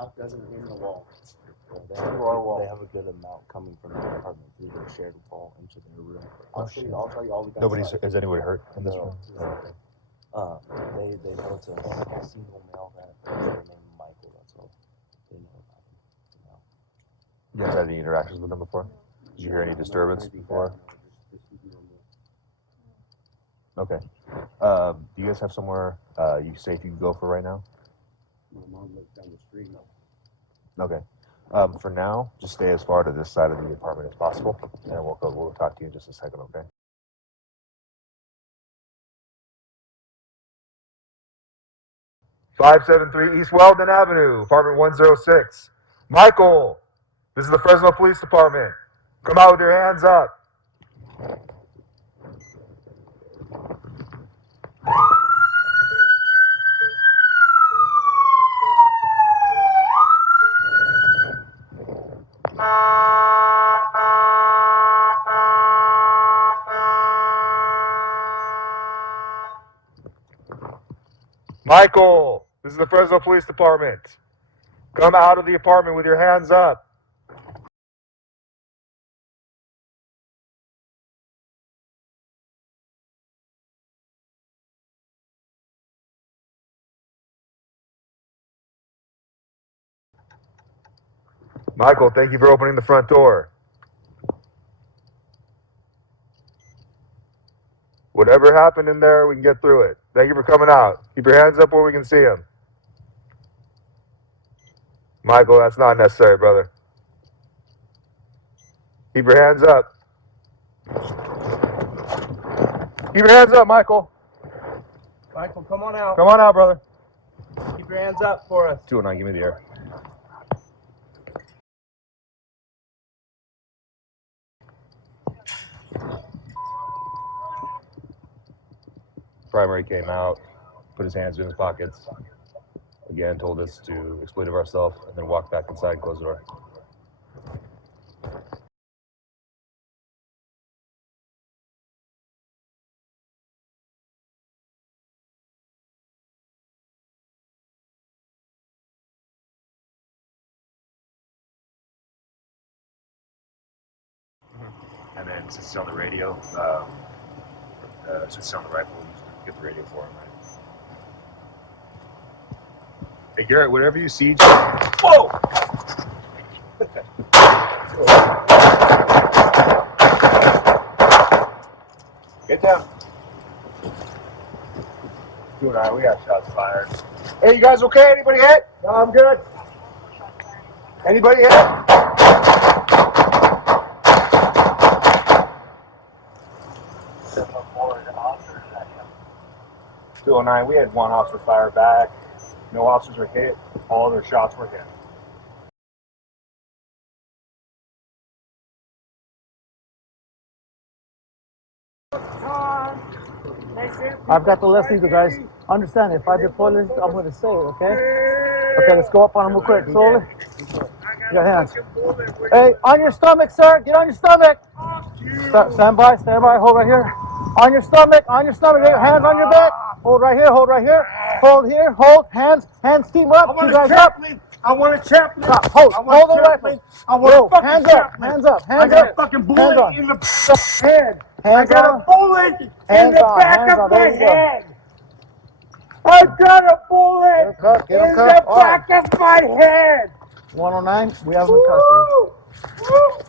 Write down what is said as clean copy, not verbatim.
half dozen in the wall. They have a good amount coming from the apartment through their shared wall into their room. I'll tell you all the guys. Nobody's, is anybody hurt in this room? They know it's a single male that is named Michael. That's all they know about him. You guys had any interactions with him before? Did you hear any disturbance before? Okay. Do you guys have somewhere you safe you can go for right now? My mom lives down the street. Okay. For now, just stay as far to this side of the apartment as possible, and we'll talk to you in just a second, okay? (573) East Weldon Avenue, apartment 106. Michael, this is the Fresno Police Department. Come out with your hands up. Michael, this is the Fresno Police Department. Come out of the apartment with your hands up. Michael, thank you for opening the front door. Whatever happened in there, we can get through it. Thank you for coming out. Keep your hands up where we can see them. Michael, that's not necessary, brother. Keep your hands up. Keep your hands up, Michael. Michael, come on out. Come on out, brother. Keep your hands up for us. 209, give me the air. Primary came out, put his hands in his pockets, again told us to expletive ourselves, and then walk back inside and close the door. And then since it's on the radio, since it's on the rifle, we'll get the radio for him, right? Hey Garrett, whatever you see, whoa! Get down. 209, we got shots fired. Hey, you guys okay? Anybody hit? No, I'm good. Anybody hit? 209, we had one officer fire back. No officers were hit. All their shots were hit. I've got to listen to you guys. Understand, if I deploy this, I'm going to say it, okay? Okay, let's go up on him real quick. Slowly. Your hands. Hey, on your stomach, sir. Get on your stomach. Stand by, hold right here. On your stomach, hands on your back. Hold right here, hold here, hold, hands keep up, you guys up. I want a chaplain. Hold the rifle. I want a fucking hands chaplain. up, I got a fucking bullet in the head. I got a bullet in the back of my head. I got a bullet in the back of my head. 109, we have him in custody.